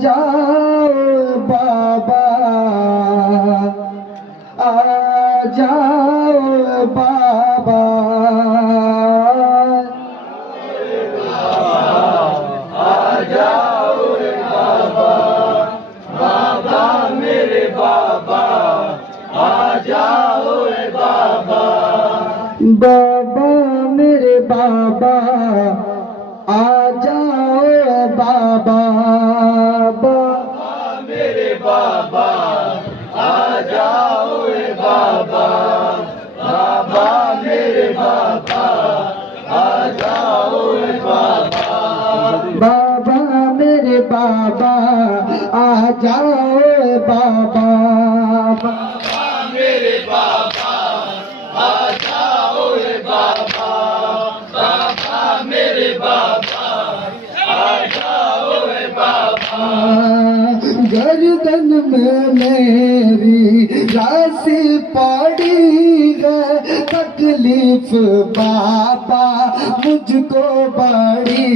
जाओ बाबा, आ जाओ बाबा, आ जाओ बाबा, बाबा मेरे बाबा, आ जाओ बाबा, बाबा मेरे बाबा, आ जाओ बाबा, बाबा मेरे बाबा, आ जाओ बाबा, बाबा मेरे बाबा, आ जाओ बाबा, बाबा मेरे बाबा, आ जाओ बाबा, बाबा मेरे बाबा, आ जाओ बाबा, बाबा मेरे बाबा, आ जाओ बाबा, गर्दन में मेरी राशि पड़ी है, तकलीफ बाबा मुझको बड़ी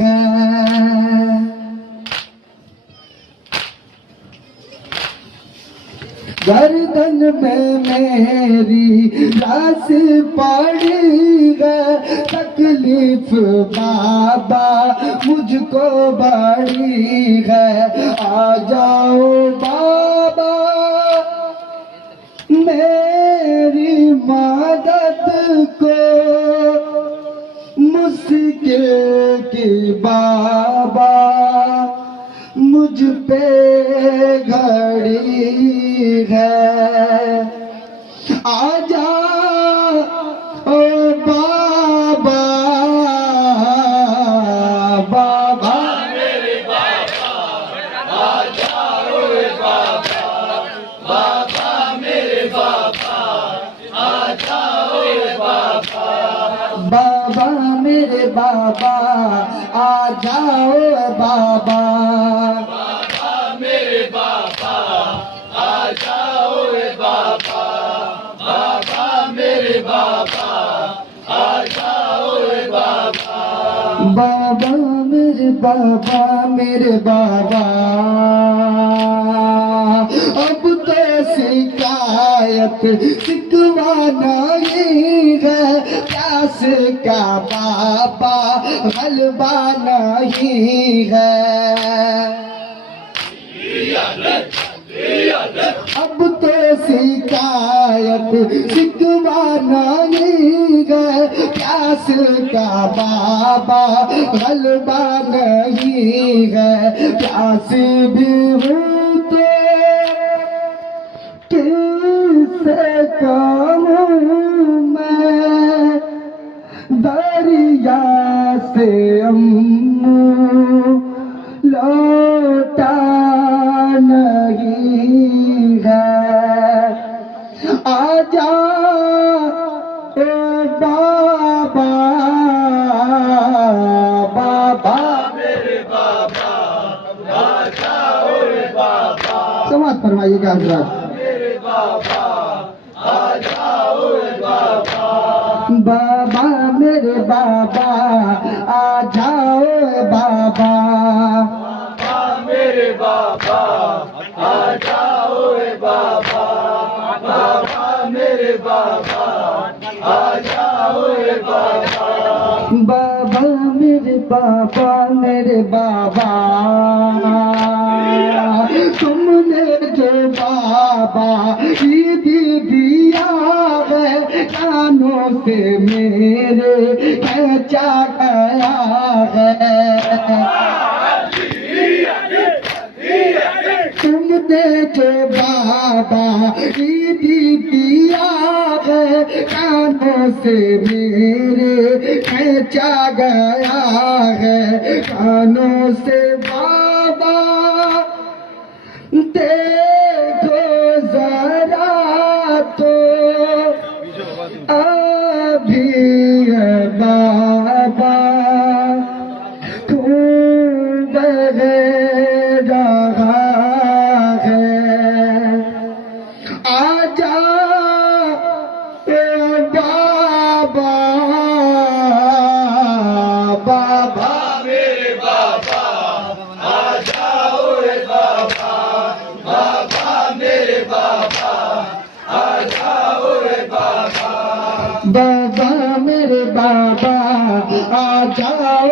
है। गर्दन में मेरी राशि पड़ी है, तकलीफ बाबा मुझको बड़ी है। आ जाओ बाबा मेरी मदद को, मुश्किल की बाबा मुझ पे घड़ी है। आजा ओ बाबा, बाबा मेरे बाबा, आ जाओ बाबा, बाबा मेरे बाबा, आ जाओ बाबा, बाबा मेरे बाबा, आ जाओ बाबा, बाबा मेरे बाबा, आ जाओ बाबा, बाबा मेरे बाबा, आ जाओ बाबा, बाबा मेरे बाबा, मेरे बाबा अब तो शिकायत शिकवा नहीं है, प्यास का बाबा गलबा नहीं है। अब तो शिकायत शिकवा नहीं है, प्यास का बाबा गलबा नहीं है। प्यास भी हूँ तो किससे कहूँ मैं, दरिया से अम्मू लौटा नहीं है। आजा ओ बाबा, बाबा मेरे बाबा, आ जाओ बाबा, समाज फरमाइएगा हजरत। मेरे बाबा, आ जाओ बाबा, बाबा मेरे बाबा, आ जाओ बाबा, बाबा मेरे बाबा, आ जाओ बाबा, बाबा मेरे बाबा, आ जाओ बाबा, बाबा मेरे बाबा, मेरे बाबा तुमने जो बाबा ये भी दिया है, कानों से मेरे खींचा गया है। तुमने जो बाबा ईद दिया है, कानों से मेरे खींचा गया है। कानों से बाबा देखो जरा तो अभी है बाबा, खून बह रहा है। आजा ए बाबा, बाबा मेरे बाबा, आ जाओ बाबा मेरे बाबा आ जाओ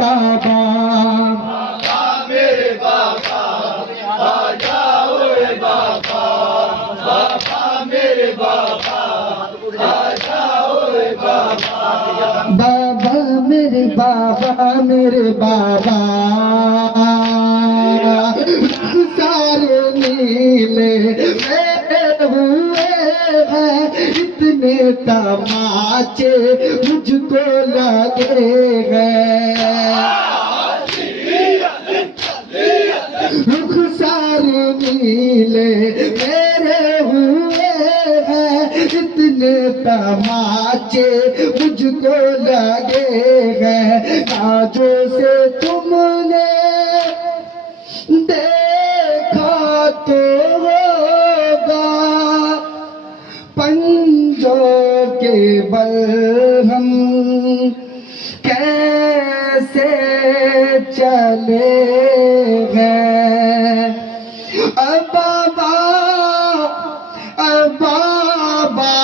बाबा मेरे बाबा आ जाओ रे बाबा बाबा मेरे बाबा आ जाओ रे बाबा बाबा मेरे बाबा सारे नीले मेरे हुए हैं इतने तमाचे मुझको लगे हैं रुख सारे नीले मेरे हुए हैं इतने तमाचे मुझको लगे हैं काजों से तुमने देखा तो होगा पंजों के बल हम कैसे चले गए बाबा बाबा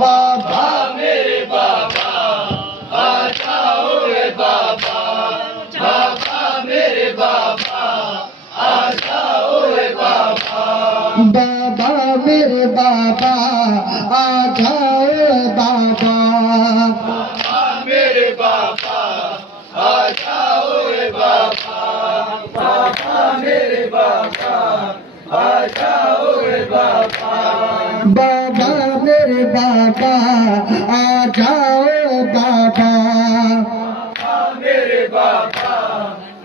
बाबा मेरे बाबा आ जाओ रे बाबा बाबा मेरे बाबा आ जाओ रे बाबा बाबा मेरे बाबा आ जाओ बाबा मेरे बाबा आ जाओ रे बाबा बाबा मेरे बाबा आ जाओ रे बाबा बाबा मेरे बाबा आ जाओ बाबा मेरे बाबा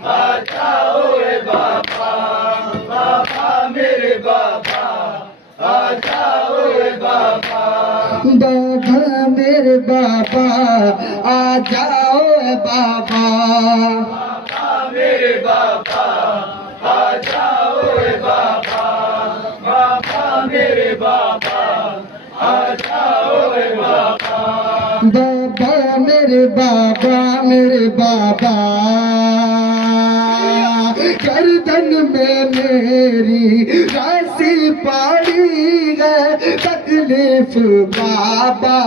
आ जाओ रे बाबा बाबा मेरे बाबा आ जाओ रे बाबा बाबा मेरे बाबा आ जाओ बाबा मेरे बाबा आ जाओ रे बाबा बाबा मेरे बाबा आ जाओ रे बाबा बाबा मेरे बाबा गर्दन में मेरी राशि पड़ी है तकलीफ बाबा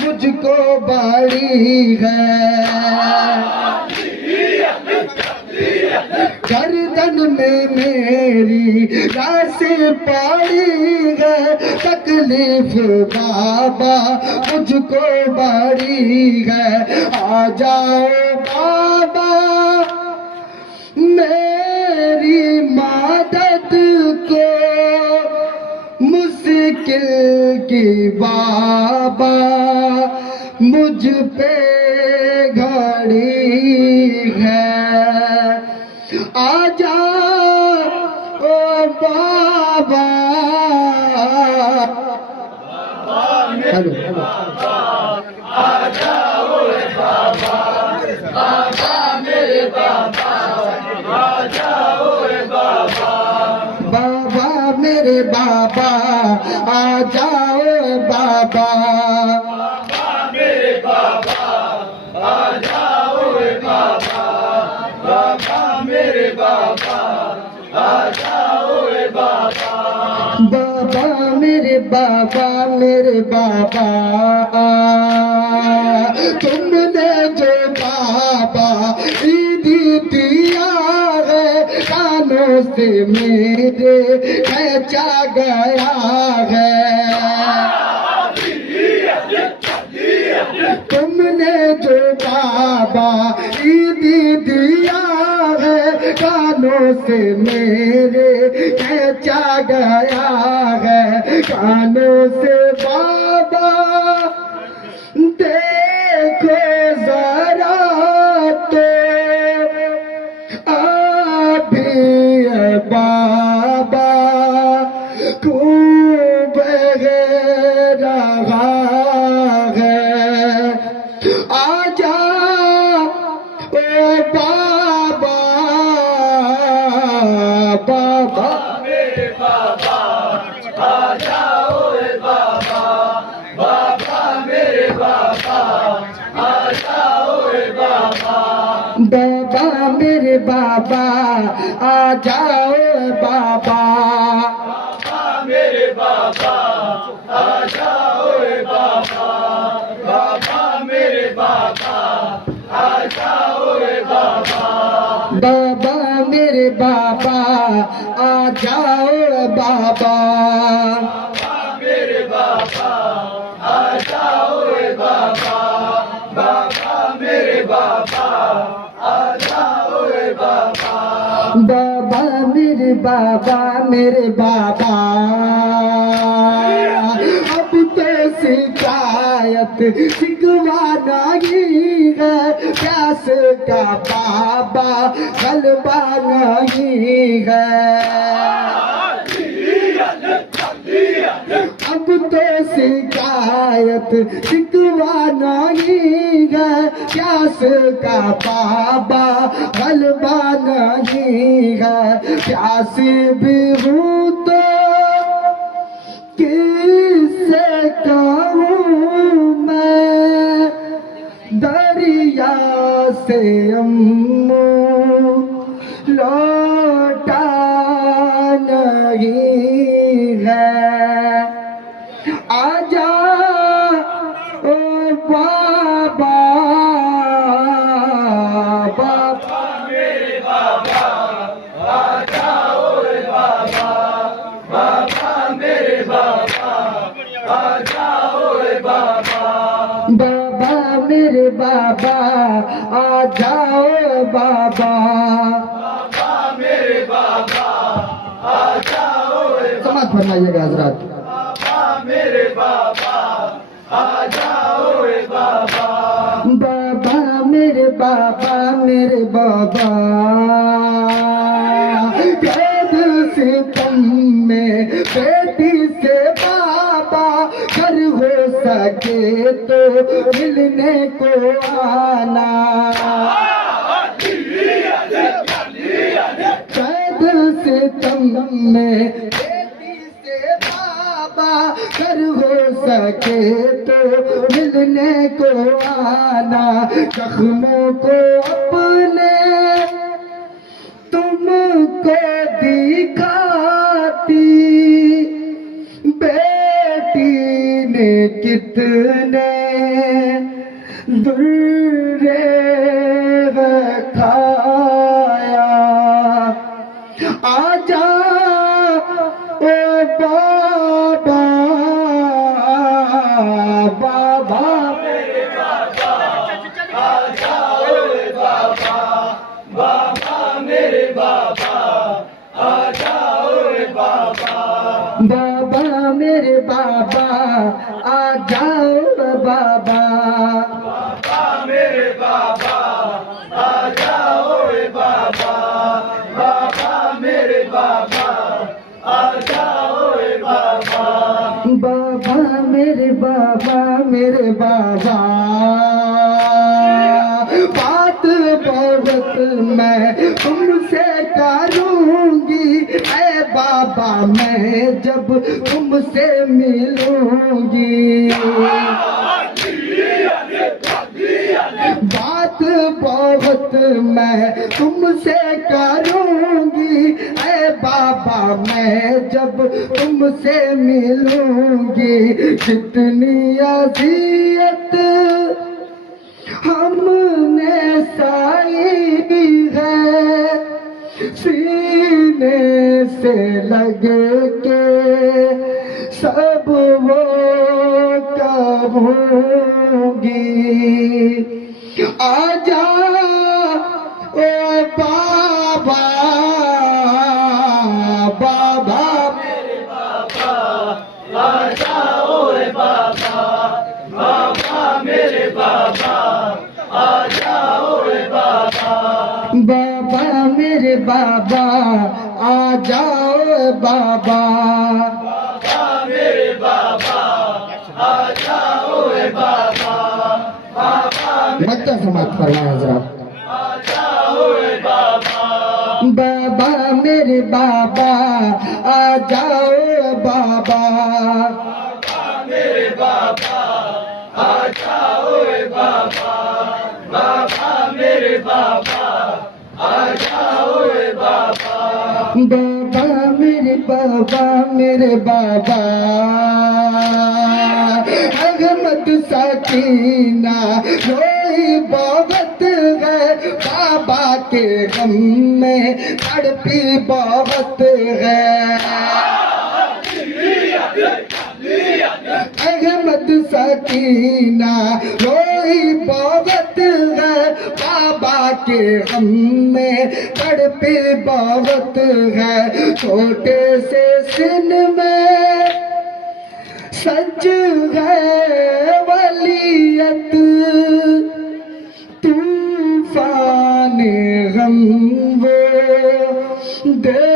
मुझको बड़ी है गर्दन में मेरी राशि पड़ी है तकलीफ बाबा मुझको बड़ी है आ जाओ बाबा मेरी मदद को मुश्किल की बाबा मुझ पे घड़ी है आ जाओ बाबा हेलो आ जाओ रे बाबा बाबा मेरे बाबा आ जाओ रे बाबा बाबा मेरे बाबा आ जाओ बाबा मेरे बाबा आ जाओ रे बाबा बाबा मेरे बाबा आ जाओ रे बाबा बाबा मेरे बाबा तुमने जो बाबा ईदी दिया है कानों से मेरे खींचा गया है तुमने जो बाबा ईदी दिया है कानों से मेरे खींचा गया है कानों से बाबा देखो जरा तो अभी बाबा खूब रहा है आजा ओ बाबा बाबा मेरे बाबा आ जाओ रे बाबा बाबा मेरे बाबा आ जाओ रे बाबा बाबा मेरे बाबा आ जाओ बाबा मेरे बाबा आ जाओ रे बाबा मेरे बाबा आ जाओ बाबा मेरे बाबा आ जाओ रे बाबा बाबा मेरे बाबा आ जाओ रे बाबा बाबा मेरे बाबा मेरे बाबा अब तो शिकायत शिकवा नहीं है प्यास का बाबा गलबा नहीं है अब तो शिकायत शिकवा नहीं है प्यास का बाबा गलबा नहीं है प्यास भी हूँ तो किससे कहूँ मैं दरिया से अम्मू लौटा नहीं है आजा ओ बाबा बाबा मेरे बाबा आ जाओ रे बाबा बाबा मेरे बाबा आ जाओ रे बाबा बाबा मेरे बाबा आ जाओ बाबा बाबा मेरे बाबा आ जाओ रे समाज फरमाइएगा हजरात बाबा मेरे बाबा आ जाओ रे बाबा बाबा मेरे बाबा मेरे बाबा कैद सितम में बेटी से बाबा घर हो सके तो मिलने को आना कैद सितम में बेटी से बाबा घर हो सके तो मिलने को आना जख्मों को अपने तुमको दिखाती बेटी ने कितने दुर्रे खाया आजा ओ बाबा बाबा मेरे बाबा आ जाओ रे बाबा बाबा मेरे बाबा आ जाओ रे बाबा बाबा मेरे बाबा आ जाओ बाबा बाबा मेरे बाबा आ जाओ रे बाबा बाबा मेरे बाबा आ जाओ रे बाबा बाबा मेरे बाबा मेरे बाबा बात बहुत मैं तुमसे करूंगी ऐ बाबा मैं जब तुमसे मिलूंगी बात बहुत मैं तुमसे करूंगी ऐ बाबा मैं जब तुमसे मिलूंगी कितनी अज़ियत हमने सही है सीने से लग के सब वो कहूंगी आजा ओ बाबा बाबा मेरे बाबा आ जाओ रे बाबा बाबा मेरे बाबा आ जाओ रे बाबा बाबा मेरे बाबा आ जाओ बाबा बाबा मेरे बाबा आ जाओ रे बाबा बाबा मक्का समाप्त करना हजरात आ जाओ रे बाबा बाबा मेरे बाबा आ जाओ बाबा बाबा मेरे बाबा आ जाओ रे बाबा बाबा मेरे बाबा आ जाओ रे बाबा बाबा मेरे बाबा मेरे बाबा अहमद सकीना रोई बहुत है बाबा के गम में तड़पी बहुत है। अहमद सकीना रोई बहुत है, बाबा के गम में तड़पी बहुत है। छोटे से सिन में सच है वलियत, तूफान गम वो दे